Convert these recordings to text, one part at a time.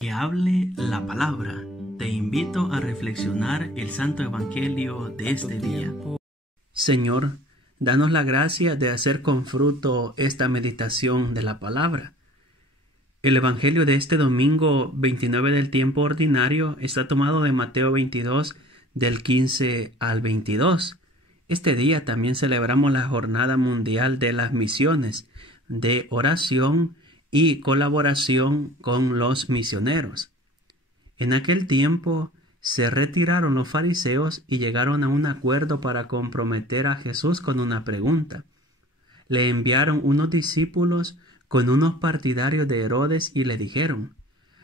Que hable la palabra. Te invito a reflexionar el Santo Evangelio de este día. Señor, danos la gracia de hacer con fruto esta meditación de la palabra. El Evangelio de este domingo 29 del tiempo ordinario está tomado de Mateo 22, del 15 al 22. Este día también celebramos la Jornada Mundial de las Misiones, de oración y colaboración con los misioneros. En aquel tiempo se retiraron los fariseos y llegaron a un acuerdo para comprometer a Jesús con una pregunta. Le enviaron unos discípulos con unos partidarios de Herodes y le dijeron: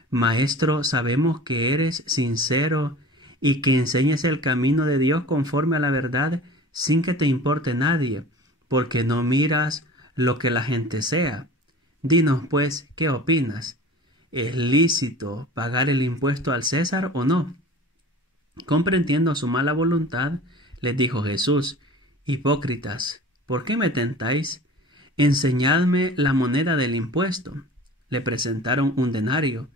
Maestro, sabemos que eres sincero y que enseñas el camino de Dios conforme a la verdad sin que te importe nadie, porque no miras lo que la gente sea. Dinos, pues, ¿qué opinas? ¿Es lícito pagar el impuesto al César o no? Comprendiendo su mala voluntad, les dijo Jesús: Hipócritas, ¿por qué me tentáis? Enseñadme la moneda del impuesto. Le presentaron un denario.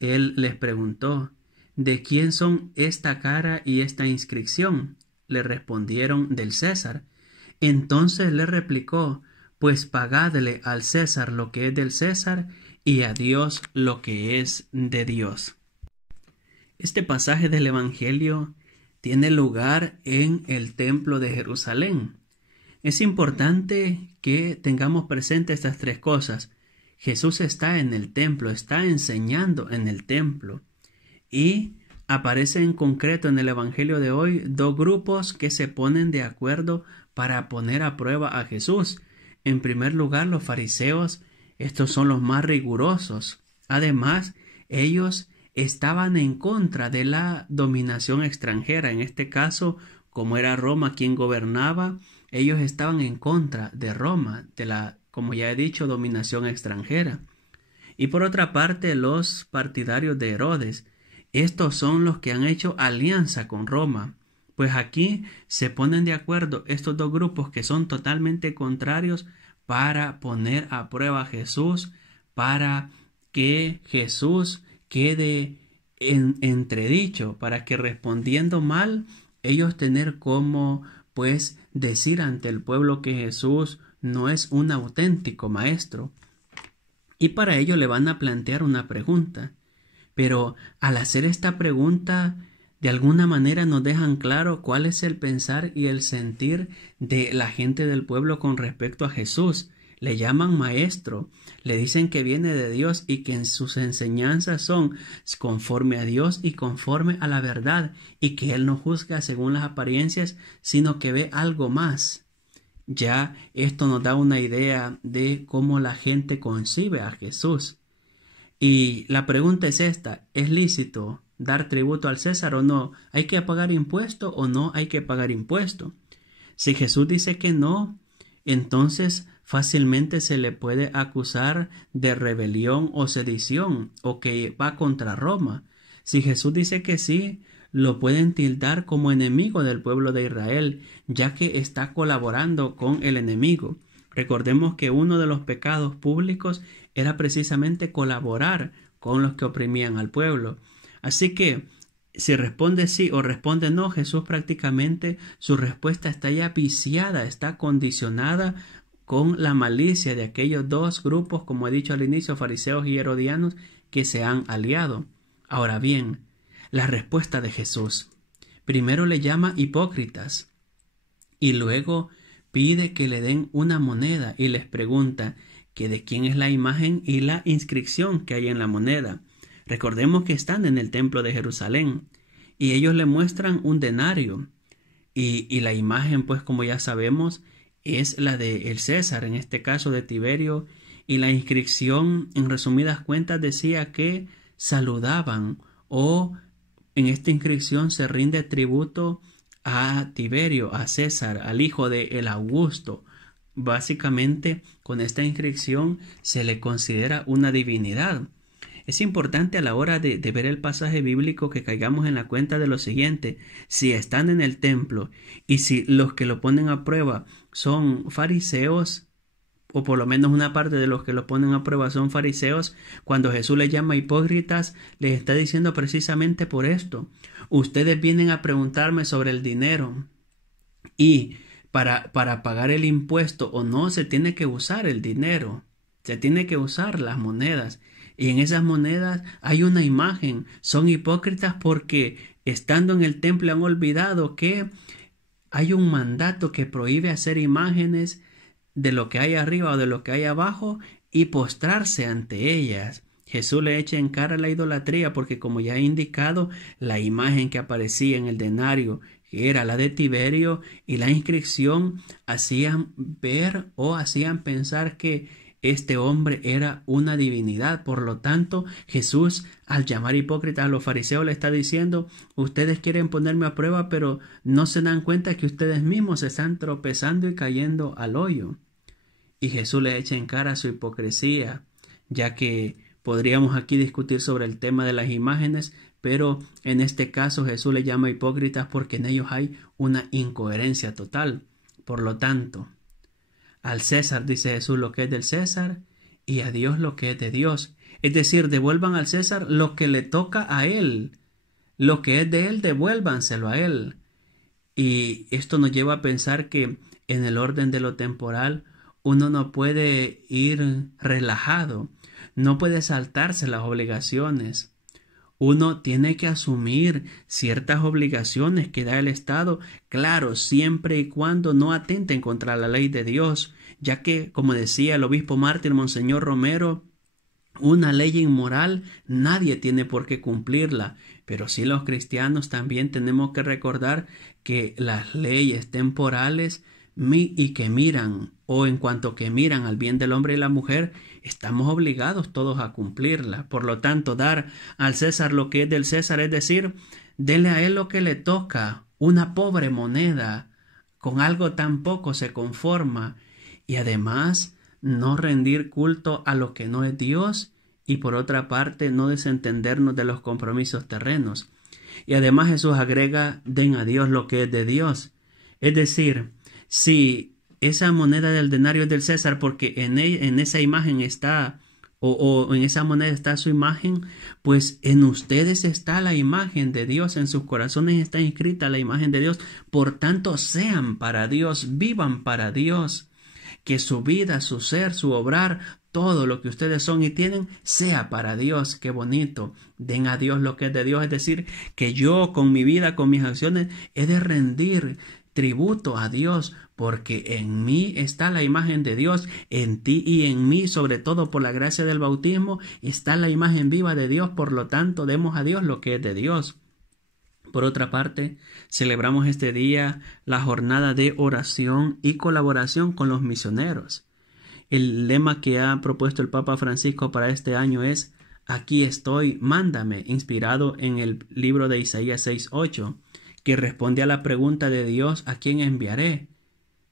Él les preguntó: ¿De quién son esta cara y esta inscripción? Le respondieron: del César. Entonces le replicó: Pues pagadle al César lo que es del César y a Dios lo que es de Dios. Este pasaje del Evangelio tiene lugar en el Templo de Jerusalén. Es importante que tengamos presente estas tres cosas. Jesús está en el templo, está enseñando en el templo. Y aparece en concreto en el Evangelio de hoy dos grupos que se ponen de acuerdo para poner a prueba a Jesús. En primer lugar, los fariseos, estos son los más rigurosos. Además, ellos estaban en contra de la dominación extranjera. En este caso, como era Roma quien gobernaba, ellos estaban en contra de Roma, de la, como ya he dicho, dominación extranjera. Y por otra parte, los partidarios de Herodes, estos son los que han hecho alianza con Roma. Pues aquí se ponen de acuerdo estos dos grupos que son totalmente contrarios para poner a prueba a Jesús, para que Jesús quede entredicho, para que respondiendo mal, ellos tener como pues decir ante el pueblo que Jesús no es un auténtico maestro. Y para ello le van a plantear una pregunta. Pero al hacer esta pregunta, de alguna manera nos dejan claro cuál es el pensar y el sentir de la gente del pueblo con respecto a Jesús. Le llaman maestro, le dicen que viene de Dios y que en sus enseñanzas son conforme a Dios y conforme a la verdad, y que Él no juzga según las apariencias, sino que ve algo más. Ya esto nos da una idea de cómo la gente concibe a Jesús. Y la pregunta es esta: ¿es lícito dar tributo al César o no? ¿Hay que pagar impuesto o no hay que pagar impuesto? Si Jesús dice que no, entonces fácilmente se le puede acusar de rebelión o sedición, o que va contra Roma. Si Jesús dice que sí, lo pueden tildar como enemigo del pueblo de Israel, ya que está colaborando con el enemigo. Recordemos que uno de los pecados públicos era precisamente colaborar con los que oprimían al pueblo. Así que si responde sí o responde no, Jesús prácticamente su respuesta está ya viciada, está condicionada con la malicia de aquellos dos grupos, como he dicho al inicio, fariseos y herodianos, que se han aliado. Ahora bien, la respuesta de Jesús. Primero le llama hipócritas y luego pide que le den una moneda y les pregunta que de quién es la imagen y la inscripción que hay en la moneda. Recordemos que están en el templo de Jerusalén y ellos le muestran un denario y la imagen, pues como ya sabemos, es la de el César, en este caso de Tiberio, y la inscripción, en resumidas cuentas, decía que saludaban, o en esta inscripción se rinde tributo a Tiberio, a César, al hijo de el Augusto. Básicamente, con esta inscripción se le considera una divinidad. Es importante a la hora de ver el pasaje bíblico que caigamos en la cuenta de lo siguiente: si están en el templo y si los que lo ponen a prueba son fariseos, o por lo menos una parte de los que lo ponen a prueba son fariseos, cuando Jesús les llama hipócritas, les está diciendo precisamente por esto. Ustedes vienen a preguntarme sobre el dinero y para pagar el impuesto o no se tiene que usar el dinero, se tiene que usar las monedas. Y en esas monedas hay una imagen. Son hipócritas porque estando en el templo han olvidado que hay un mandato que prohíbe hacer imágenes de lo que hay arriba o de lo que hay abajo y postrarse ante ellas. Jesús le echa en cara la idolatría porque, como ya he indicado, la imagen que aparecía en el denario, que era la de Tiberio, y la inscripción hacían ver o hacían pensar que este hombre era una divinidad. Por lo tanto, Jesús, al llamar hipócritas a los fariseos, le está diciendo: ustedes quieren ponerme a prueba, pero no se dan cuenta que ustedes mismos se están tropezando y cayendo al hoyo. Y Jesús le echa en cara su hipocresía, ya que podríamos aquí discutir sobre el tema de las imágenes, pero en este caso Jesús le llama hipócritas porque en ellos hay una incoherencia total. Por lo tanto, al César, dice Jesús, lo que es del César, y a Dios lo que es de Dios. Es decir, devuelvan al César lo que le toca a él. Lo que es de él, devuélvanselo a él. Y esto nos lleva a pensar que en el orden de lo temporal uno no puede ir relajado, no puede saltarse las obligaciones. Uno tiene que asumir ciertas obligaciones que da el Estado, claro, siempre y cuando no atenten contra la ley de Dios, ya que, como decía el obispo mártir Monseñor Romero, una ley inmoral nadie tiene por qué cumplirla, pero sí los cristianos también tenemos que recordar que las leyes temporales y que miran, o en cuanto que miran al bien del hombre y la mujer, estamos obligados todos a cumplirla. Por lo tanto, dar al César lo que es del César, es decir, denle a él lo que le toca. Una pobre moneda, con algo tan poco se conforma, y además no rendir culto a lo que no es Dios, y por otra parte no desentendernos de los compromisos terrenos. Y además Jesús agrega: den a Dios lo que es de Dios. Es decir, si esa moneda del denario es del César porque en esa imagen está, o en esa moneda está su imagen, pues en ustedes está la imagen de Dios, en sus corazones está inscrita la imagen de Dios. Por tanto, sean para Dios, vivan para Dios. Que su vida, su ser, su obrar, todo lo que ustedes son y tienen, sea para Dios. Qué bonito. Den a Dios lo que es de Dios. Es decir, que yo con mi vida, con mis acciones, he de rendir tributo a Dios, porque en mí está la imagen de Dios, en ti y en mí, sobre todo por la gracia del bautismo, está la imagen viva de Dios. Por lo tanto, demos a Dios lo que es de Dios. Por otra parte, celebramos este día la jornada de oración y colaboración con los misioneros. El lema que ha propuesto el Papa Francisco para este año es: aquí estoy, mándame, inspirado en el libro de Isaías 6:8, que responde a la pregunta de Dios: ¿a quién enviaré?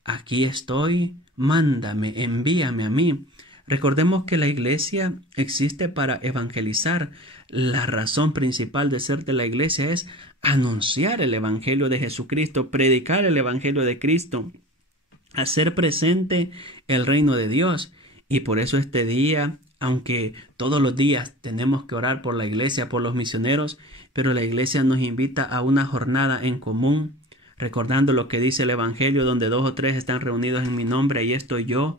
Aquí estoy, mándame, envíame a mí. Recordemos que la Iglesia existe para evangelizar. La razón principal de ser de la Iglesia es anunciar el Evangelio de Jesucristo, predicar el Evangelio de Cristo, hacer presente el reino de Dios. Y por eso este día, aunque todos los días tenemos que orar por la Iglesia, por los misioneros, pero la Iglesia nos invita a una jornada en común, recordando lo que dice el Evangelio: donde 2 o 3 están reunidos en mi nombre, ahí estoy yo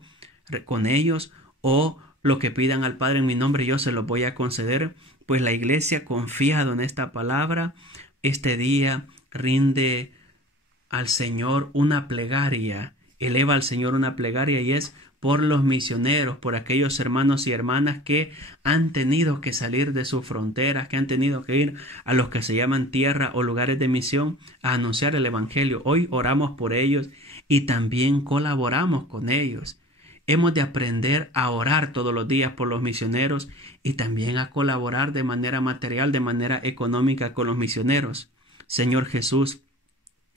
con ellos, o lo que pidan al Padre en mi nombre, yo se los voy a conceder. Pues la Iglesia, confiado en esta palabra, este día rinde al Señor una plegaria, eleva al Señor una plegaria, y es por los misioneros, por aquellos hermanos y hermanas que han tenido que salir de sus fronteras, que han tenido que ir a los que se llaman tierra o lugares de misión a anunciar el Evangelio. Hoy oramos por ellos y también colaboramos con ellos. Hemos de aprender a orar todos los días por los misioneros y también a colaborar de manera material, de manera económica con los misioneros. Señor Jesús,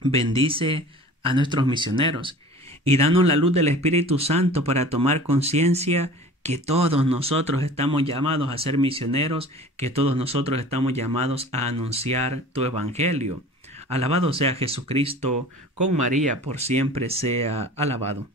bendice a nuestros misioneros y danos la luz del Espíritu Santo para tomar conciencia que todos nosotros estamos llamados a ser misioneros, que todos nosotros estamos llamados a anunciar tu Evangelio. Alabado sea Jesucristo, con María por siempre sea alabado.